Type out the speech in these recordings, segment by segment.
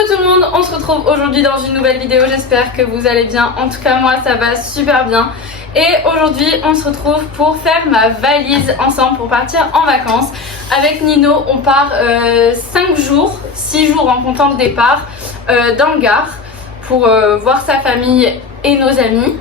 Coucou tout le monde, on se retrouve aujourd'hui dans une nouvelle vidéo, j'espère que vous allez bien. En tout cas moi ça va super bien. Et aujourd'hui on se retrouve pour faire ma valise ensemble pour partir en vacances. Avec Nino on part 5 jours, 6 jours en comptant le départ dans le Gard pour voir sa famille et nos amis.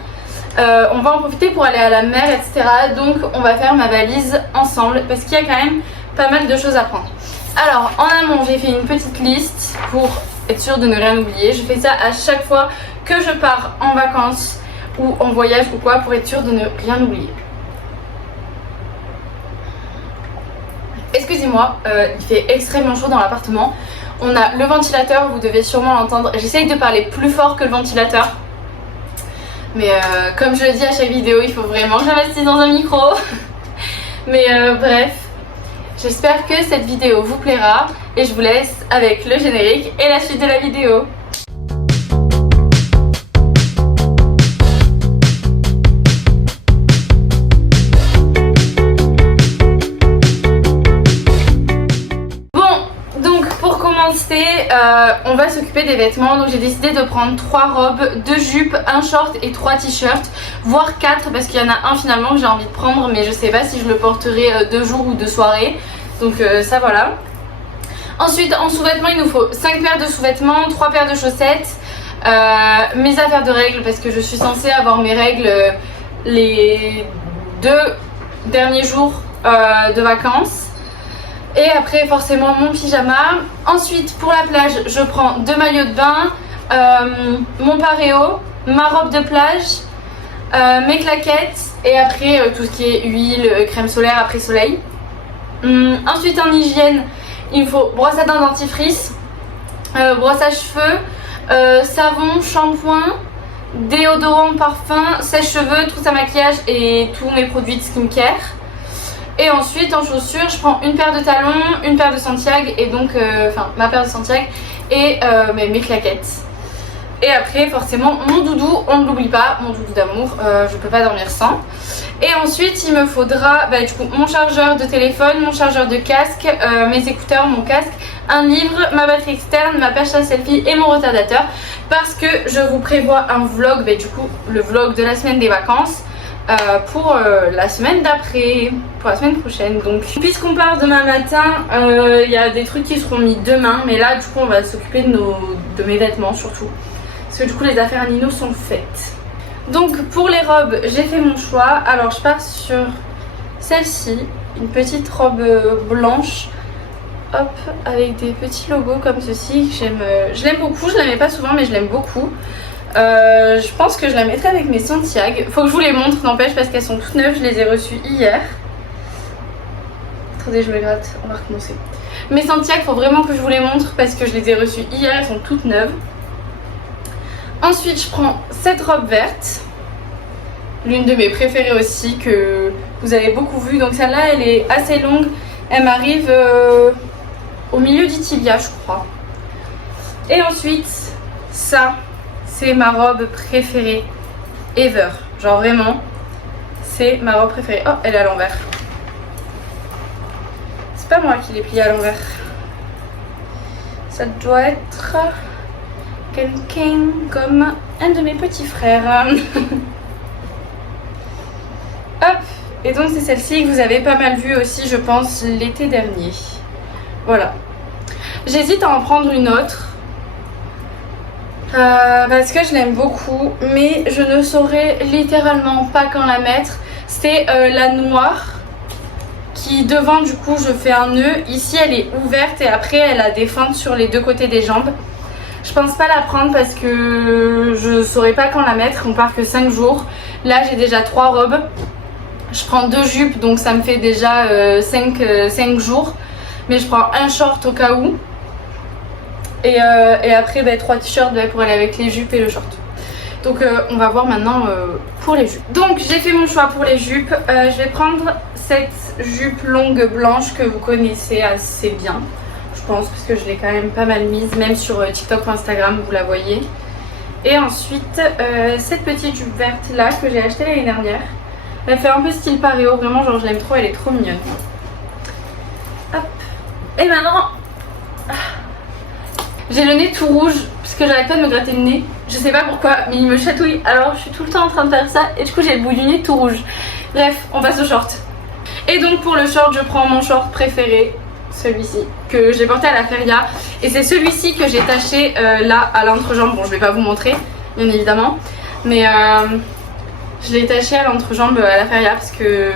On va en profiter pour aller à la mer, etc. Donc on va faire ma valise ensemble parce qu'il y a quand même pas mal de choses à prendre. Alors en amont j'ai fait une petite liste pour être sûre de ne rien oublier. Je fais ça à chaque fois que je pars en vacances ou en voyage ou quoi, pour être sûre de ne rien oublier. Excusez-moi, il fait extrêmement chaud dans l'appartement. On a le ventilateur, vous devez sûrement l'entendre. J'essaye de parler plus fort que le ventilateur. Mais comme je le dis à chaque vidéo, il faut vraiment que j'investisse dans un micro. Mais bref, j'espère que cette vidéo vous plaira. Et je vous laisse avec le générique et la suite de la vidéo. On va s'occuper des vêtements, donc j'ai décidé de prendre 3 robes, 2 jupes, un short et 3 t-shirts, voire 4 parce qu'il y en a un finalement que j'ai envie de prendre mais je sais pas si je le porterai 2 jours ou 2 soirées, donc ça voilà. Ensuite en sous-vêtements il nous faut 5 paires de sous-vêtements, 3 paires de chaussettes, mes affaires de règles parce que je suis censée avoir mes règles les 2 derniers jours de vacances. Et après forcément mon pyjama. Ensuite pour la plage je prends 2 maillots de bain, mon paréo, ma robe de plage, mes claquettes et après tout ce qui est huile, crème solaire après soleil. Ensuite en hygiène il me faut brosse à dents, dentifrice, brosse à cheveux, savon, shampoing, déodorant, parfum, sèche-cheveux, trousse à maquillage et tous mes produits de skincare. Et ensuite en chaussures je prends une paire de talons, une paire de Santiago et donc ma paire de Santiago et mes claquettes. Et après forcément mon doudou, on ne l'oublie pas, mon doudou d'amour, je peux pas dormir sans. Et ensuite il me faudra du coup mon chargeur de téléphone, mon chargeur de casque, mes écouteurs, mon casque, un livre, ma batterie externe, ma perche à selfie et mon retardateur. Parce que je vous prévois un vlog, du coup le vlog de la semaine des vacances. Pour la semaine d'après, pour la semaine prochaine. Donc puisqu'on part demain matin, il y a des trucs qui seront mis demain, mais là du coup on va s'occuper de mes vêtements surtout, parce que du coup les affaires à Nino sont faites. Donc pour les robes j'ai fait mon choix. Alors je pars sur celle-ci, une petite robe blanche, hop, avec des petits logos comme ceci. Je l'aime beaucoup, je la mets pas souvent mais je l'aime beaucoup. Je pense que je la mettrai avec mes Santiago. Faut que je vous les montre, n'empêche, parce qu'elles sont toutes neuves. Je les ai reçues hier. Attendez, je me gratte, on va recommencer. Mes Santiago, faut vraiment que je vous les montre parce que je les ai reçues hier, elles sont toutes neuves. Ensuite je prends cette robe verte, l'une de mes préférées aussi, que vous avez beaucoup vue. Donc celle-là elle est assez longue, elle m'arrive au milieu du tibia je crois. Et ensuite ça, c'est ma robe préférée ever. Genre vraiment, c'est ma robe préférée. Oh, elle est à l'envers. C'est pas moi qui l'ai pliée à l'envers. Ça doit être quelqu'un comme un de mes petits frères. Hop. Et donc c'est celle-ci que vous avez pas mal vue aussi, je pense, l'été dernier. Voilà. J'hésite à en prendre une autre. Parce que je l'aime beaucoup, mais je ne saurais littéralement pas quand la mettre. C'est la noire qui devant du coup je fais un nœud. Ici elle est ouverte et après elle a des feintes sur les 2 côtés des jambes. Je pense pas la prendre parce que je saurais pas quand la mettre. On part que 5 jours. Là j'ai déjà 3 robes. Je prends 2 jupes donc ça me fait déjà 5 jours. Mais je prends un short au cas où. Et après 3 t-shirts pour aller avec les jupes et le short. Donc on va voir maintenant pour les jupes. Donc j'ai fait mon choix pour les jupes. Je vais prendre cette jupe longue blanche que vous connaissez assez bien, je pense, parce que je l'ai quand même pas mal mise, même sur TikTok ou Instagram vous la voyez. Et ensuite cette petite jupe verte là que j'ai achetée l'année dernière. Elle fait un peu style paréo, vraiment genre je l'aime trop, elle est trop mignonne. Hop. Et maintenant J'ai le nez tout rouge parce que j'arrête pas de me gratter le nez. Je sais pas pourquoi, mais il me chatouille. Alors je suis tout le temps en train de faire ça et du coup j'ai le bout du nez tout rouge. Bref, on passe au short. Et donc pour le short, je prends mon short préféré, celui-ci, que j'ai porté à la feria. Et c'est celui-ci que j'ai taché là à l'entrejambe. Bon, je vais pas vous montrer, bien évidemment. Mais je l'ai taché à l'entrejambe à la feria parce que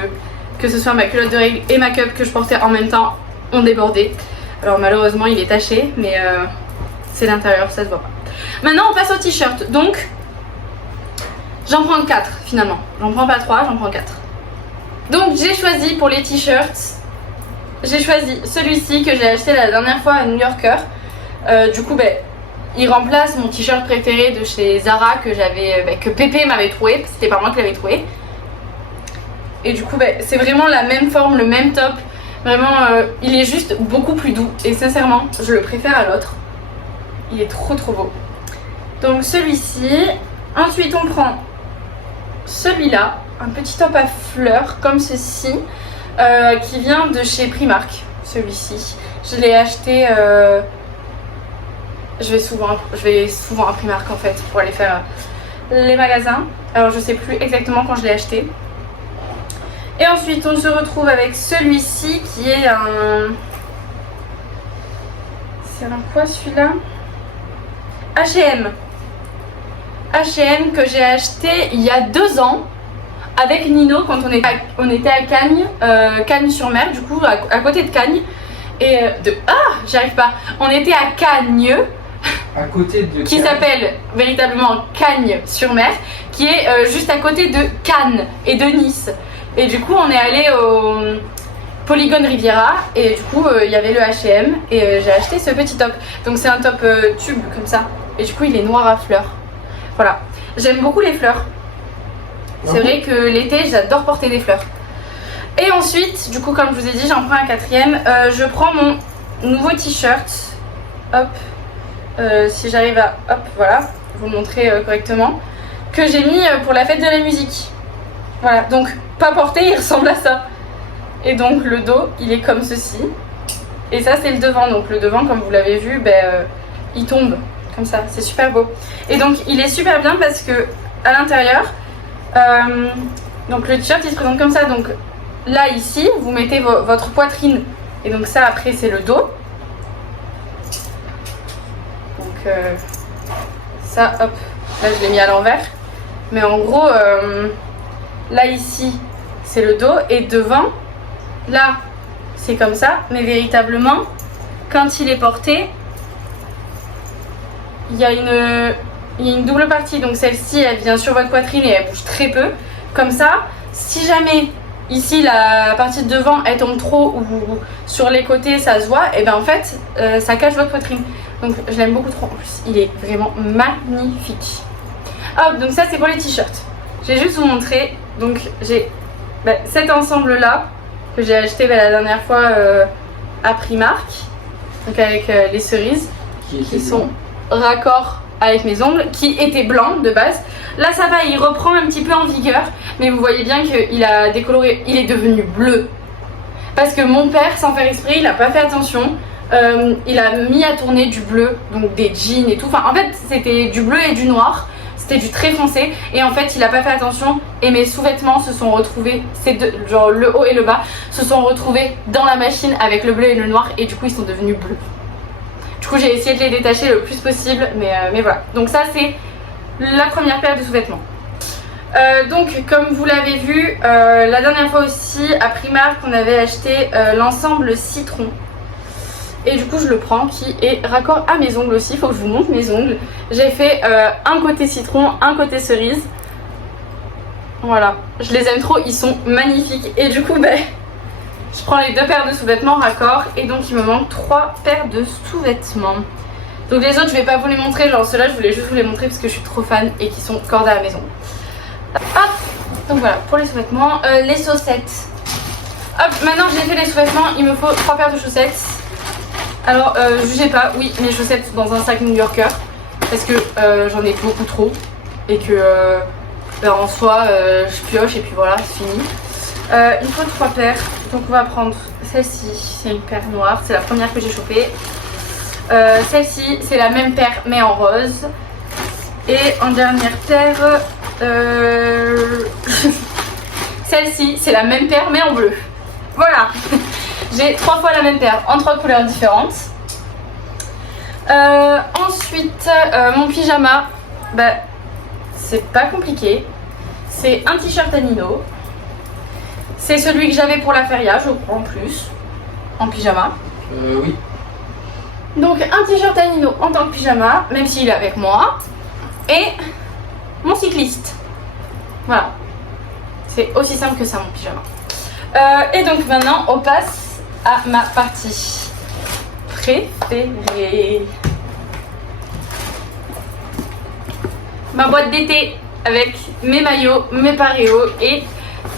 ce soit ma culotte de règle et ma cup que je portais en même temps ont débordé. Alors malheureusement il est taché, mais c'est l'intérieur, ça se voit pas. Maintenant on passe au t-shirt. Donc j'en prends 4 finalement. J'en prends pas 3, j'en prends 4. Donc j'ai choisi pour les t-shirts, j'ai choisi celui-ci que j'ai acheté la dernière fois à New Yorker. Du coup il remplace mon t-shirt préféré de chez Zara que Pépé m'avait trouvé. C'était pas moi qui l'avais trouvé. Et du coup c'est vraiment la même forme, le même top. Vraiment il est juste beaucoup plus doux. Et sincèrement je le préfère à l'autre. Il est trop beau. Donc celui-ci. Ensuite on prend celui-là, un petit top à fleurs comme ceci, qui vient de chez Primark. Celui-ci, je l'ai acheté. Je vais souvent à Primark en fait pour aller faire les magasins. Alors je sais plus exactement quand je l'ai acheté. Et ensuite on se retrouve avec celui-ci qui est un... C'est un quoi celui-là? H&M. H&M que j'ai acheté il y a 2 ans avec Nino quand on était à Cagnes, Cagnes-sur-Mer, du coup à côté de Cagnes. Et j'arrive pas. On était à Cagnes. À côté de qui s'appelle véritablement Cagnes-sur-Mer, qui est juste à côté de Cannes et de Nice. Et du coup on est allé au Polygone Riviera et du coup il y avait le H&M et j'ai acheté ce petit top. Donc c'est un top tube comme ça et du coup il est noir à fleurs. Voilà, j'aime beaucoup les fleurs. C'est vrai que l'été j'adore porter des fleurs. Et ensuite du coup comme je vous ai dit j'en prends un 4e. Je prends mon nouveau t-shirt. Hop. Si j'arrive à voilà, vous montrer correctement, que j'ai mis pour la fête de la musique. Voilà, donc pas porté, il ressemble à ça. Et donc le dos, il est comme ceci. Et ça c'est le devant, donc le devant comme vous l'avez vu, il tombe comme ça, c'est super beau. Et donc il est super bien parce que à l'intérieur, donc le t-shirt il se présente comme ça. Donc là ici, vous mettez votre poitrine. Et donc ça après c'est le dos. Ça hop, là je l'ai mis à l'envers, mais en gros là ici c'est le dos et devant là c'est comme ça, mais véritablement quand il est porté il y a une double partie, donc celle-ci elle vient sur votre poitrine et elle bouge très peu comme ça. Si jamais ici la partie de devant elle tombe trop ou sur les côtés ça se voit, et bien en fait ça cache votre poitrine. Donc je l'aime beaucoup trop en plus, il est vraiment magnifique. Hop, donc ça c'est pour les t-shirts. Je vais juste vous montrer, donc j'ai cet ensemble là que j'ai acheté la dernière fois à Primark. Donc avec les cerises qui sont raccord avec mes ongles, qui étaient blancs de base. Là ça va, il reprend un petit peu en vigueur, mais vous voyez bien qu'il a décoloré, il est devenu bleu. Parce que mon père, sans faire exprès, il n'a pas fait attention. Il a mis à tourner du bleu, donc des jeans et tout. Enfin, en fait, c'était du bleu et du noir. C'était du très foncé. Et en fait, il a pas fait attention. Et mes sous-vêtements se sont retrouvés, genre le haut et le bas, se sont retrouvés dans la machine avec le bleu et le noir. Et du coup, ils sont devenus bleus. Du coup, j'ai essayé de les détacher le plus possible. Mais voilà. Donc ça, c'est la première paire de sous-vêtements. Donc comme vous l'avez vu, la dernière fois aussi à Primark, on avait acheté l'ensemble citron. Et du coup je le prends, qui est raccord à mes ongles aussi. Il faut que je vous montre mes ongles. J'ai fait un côté citron, un côté cerise. Voilà, je les aime trop, ils sont magnifiques. Et du coup je prends les 2 paires de sous-vêtements raccord. Et donc il me manque 3 paires de sous-vêtements. Donc les autres je vais pas vous les montrer, genre ceux-là je voulais juste vous les montrer parce que je suis trop fan et qui sont cordés à la maison. Hop, donc voilà pour les sous-vêtements. Les chaussettes. Hop, maintenant que j'ai fait les sous-vêtements, il me faut 3 paires de chaussettes. Alors jugez pas, oui, mes chaussettes dans un sac New Yorker parce que j'en ai beaucoup trop et que en soi je pioche et puis voilà, c'est fini. Il faut 3 paires, donc on va prendre celle-ci, c'est une paire noire, c'est la première que j'ai chopée. Celle-ci c'est la même paire mais en rose. Et en dernière paire, celle-ci c'est la même paire mais en bleu. Voilà. J'ai 3 fois la même paire en 3 couleurs différentes. Ensuite, mon pyjama, bah, c'est pas compliqué. C'est un t-shirt à Nino. C'est celui que j'avais pour la feria, je crois en plus, en pyjama. Oui. Donc un t-shirt à Nino en tant que pyjama, même s'il est avec moi. Et mon cycliste. Voilà. C'est aussi simple que ça mon pyjama. Et donc maintenant on passe à ma partie préférée. Ma boîte d'été avec mes maillots, mes paréos et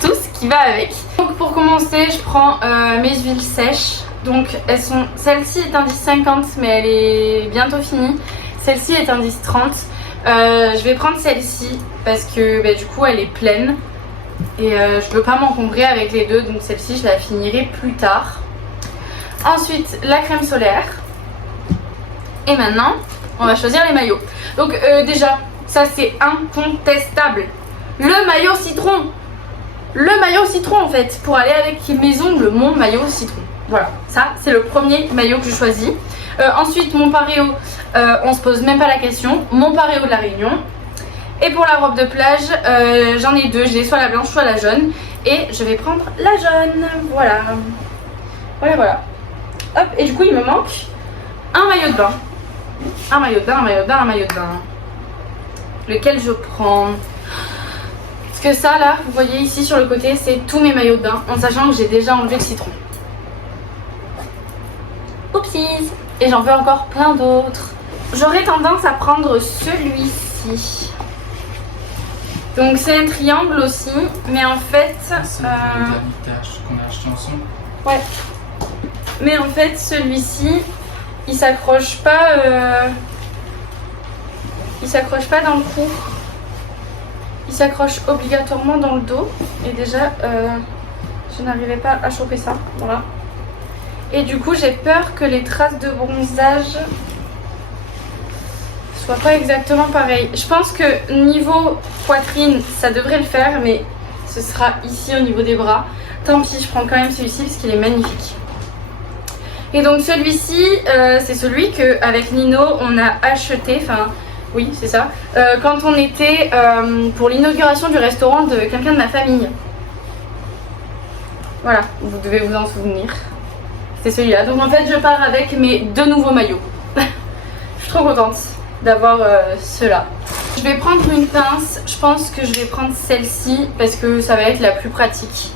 tout ce qui va avec. Donc pour commencer je prends mes huiles sèches. Donc elles sont, celle-ci est indice 50 mais elle est bientôt finie. Celle-ci est indice 30. Je vais prendre celle-ci parce que bah, du coup elle est pleine. Et je veux pas m'encombrer avec les deux, donc celle-ci je la finirai plus tard. Ensuite la crème solaire. Et maintenant on va choisir les maillots. Donc déjà ça c'est incontestable. Le maillot citron. Le maillot citron en fait. Pour aller avec mes ongles, mon maillot citron. Voilà, ça c'est le premier maillot que je choisis. Ensuite mon paréo, on se pose même pas la question. Mon paréo de la Réunion. Et pour la robe de plage, j'en ai deux. J'ai soit la blanche soit la jaune. Et je vais prendre la jaune. Voilà. Voilà, voilà. Hop, et du coup il me manque un maillot de bain. Un maillot de bain, un maillot de bain, un maillot de bain. Lequel je prends? Parce que ça là, vous voyez ici sur le côté, c'est tous mes maillots de bain. En sachant que j'ai déjà enlevé le citron. Oupsies. Et j'en veux encore plein d'autres. J'aurais tendance à prendre celui-ci. Donc c'est un triangle aussi, mais en fait... C'est qu'on a acheté ensemble. Ouais. Mais en fait celui-ci, il s'accroche pas... Il s'accroche pas dans le cou. Il s'accroche obligatoirement dans le dos. Et déjà, je n'arrivais pas à choper ça. Voilà. Et du coup j'ai peur que les traces de bronzage soient pas exactement pareilles. Je pense que niveau poitrine ça devrait le faire, mais ce sera ici au niveau des bras. Tant pis, je prends quand même celui-ci parce qu'il est magnifique. Et donc celui-ci c'est celui que avec Nino on a acheté, enfin oui c'est ça, quand on était pour l'inauguration du restaurant de quelqu'un de ma famille. Voilà, vous devez vous en souvenir. C'est celui-là. Donc en fait je pars avec mes deux nouveaux maillots. Je suis trop contente d'avoir ceux-là. Je vais prendre une pince. Je pense que je vais prendre celle-ci parce que ça va être la plus pratique.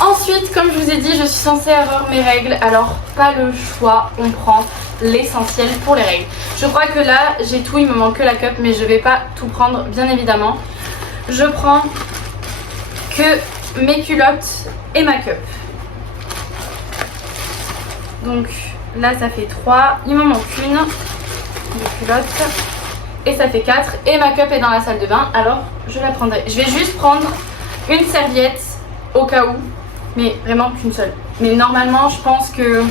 Ensuite, comme je vous ai dit, je suis censée avoir mes règles. Alors pas le choix, on prend l'essentiel pour les règles. Je crois que là j'ai tout, il me manque que la cup, mais je vais pas tout prendre bien évidemment. Je prends que mes culottes et ma cup. Donc là ça fait 3, il m'en manque une de culotte et ça fait 4 et ma cup est dans la salle de bain, alors je la prendrai. Je vais juste prendre une serviette au cas où, mais vraiment qu'une seule. Mais normalement je pense que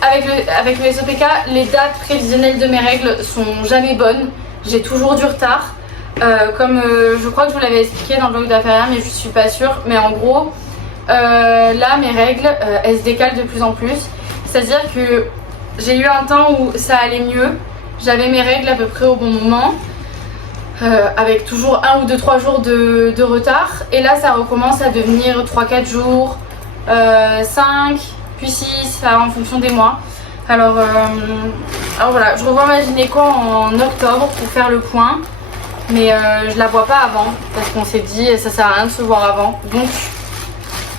avec le SOPK, les dates prévisionnelles de mes règles sont jamais bonnes. J'ai toujours du retard, comme je crois que je vous l'avais expliqué dans le vlog d'affaires, mais je suis pas sûre. Mais en gros là mes règles elles se décalent de plus en plus, c'est à dire que j'ai eu un temps où ça allait mieux, j'avais mes règles à peu près au bon moment, avec toujours 1 ou 2-3 jours de retard, et là ça recommence à devenir 3-4 jours, 5 puis 6 en fonction des mois. Alors voilà, je revois ma gynéco en octobre pour faire le point, mais je la vois pas avant parce qu'on s'est dit ça sert à rien de se voir avant, donc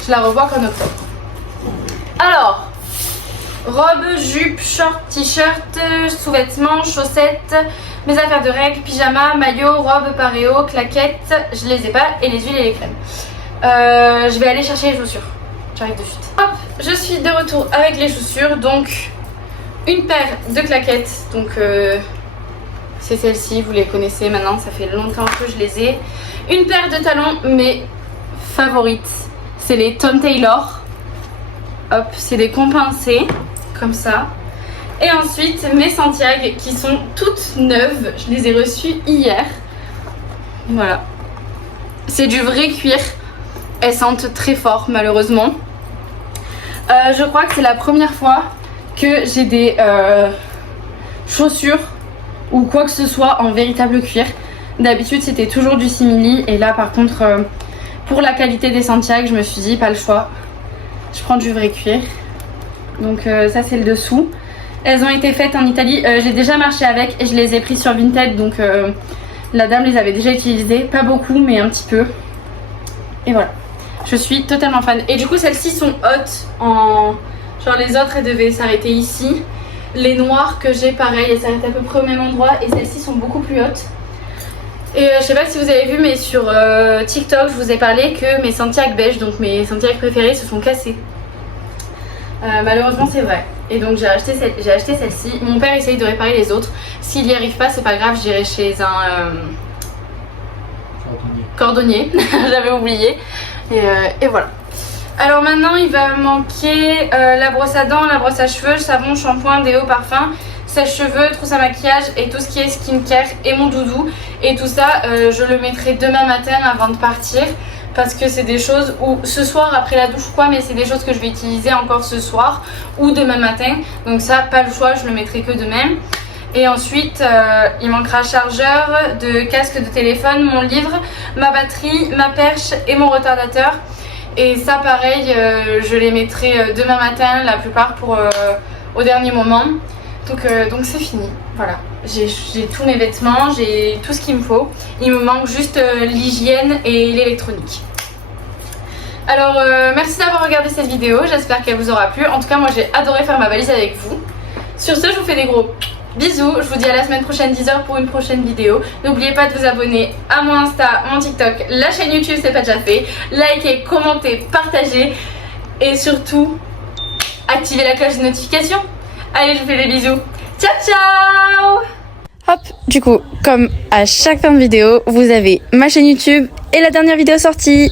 je la revois qu'en octobre. Alors, robe, jupe, short, t-shirt, sous-vêtements, chaussettes, mes affaires de règles, pyjama, maillot, robe, paréo, claquettes, je les ai pas, et les huiles et les crèmes. Je vais aller chercher les chaussures. J'arrive de suite. Hop, je suis de retour avec les chaussures. Donc, une paire de claquettes. Donc, c'est celle-ci, vous les connaissez maintenant, ça fait longtemps que je les ai. Une paire de talons, mes favorites. C'est les Tom Taylor. Hop, c'est des compensés, comme ça. Et ensuite mes Santiago qui sont toutes neuves, je les ai reçues hier. Voilà. C'est du vrai cuir. Elles sentent très fort malheureusement. Je crois que c'est la première fois que j'ai des chaussures ou quoi que ce soit en véritable cuir. D'habitude c'était toujours du simili et là par contre pour la qualité des Santiago je me suis dit pas le choix. Je prends du vrai cuir. Donc ça c'est le dessous. Elles ont été faites en Italie. J'ai déjà marché avec et je les ai prises sur Vinted. Donc la dame les avait déjà utilisées. Pas beaucoup mais un petit peu. Et voilà. Je suis totalement fan. Et du coup celles-ci sont hautes en... Genre les autres elles devaient s'arrêter ici. Les noires que j'ai pareil elles s'arrêtent à peu près au même endroit. Et celles-ci sont beaucoup plus hautes. Et je sais pas si vous avez vu mais sur TikTok je vous ai parlé que mes Santiago beige, donc mes Santiago préférés, se sont cassés. Malheureusement c'est vrai. Et donc j'ai acheté celle-ci. Mon père essaye de réparer les autres. S'il n'y arrive pas c'est pas grave, j'irai chez un cordonnier. J'avais oublié. Et voilà. Alors maintenant il va manquer la brosse à dents, la brosse à cheveux, savon, shampoing, déo, parfum, sèche-cheveux, trousse à maquillage et tout ce qui est skincare et mon doudou. Et tout ça je le mettrai demain matin avant de partir. Parce que c'est des choses où ce soir après la douche ou quoi, mais c'est des choses que je vais utiliser encore ce soir ou demain matin. Donc ça pas le choix, je le mettrai que demain. Et ensuite il manquera chargeur, de casque de téléphone, mon livre, ma batterie, ma perche et mon retardateur. Et ça pareil je les mettrai demain matin la plupart pour au dernier moment. Donc c'est fini, voilà. J'ai tous mes vêtements, j'ai tout ce qu'il me faut. Il me manque juste l'hygiène et l'électronique. Alors merci d'avoir regardé cette vidéo, j'espère qu'elle vous aura plu. En tout cas moi j'ai adoré faire ma valise avec vous. Sur ce je vous fais des gros bisous, je vous dis à la semaine prochaine 10h pour une prochaine vidéo. N'oubliez pas de vous abonner à mon Insta, mon TikTok, la chaîne YouTube si c'est pas déjà fait. Likez, commentez, partagez et surtout activez la cloche de notification. Allez je vous fais des bisous. Ciao ciao. Hop, du coup, comme à chaque fin de vidéo, vous avez ma chaîne YouTube et la dernière vidéo sortie.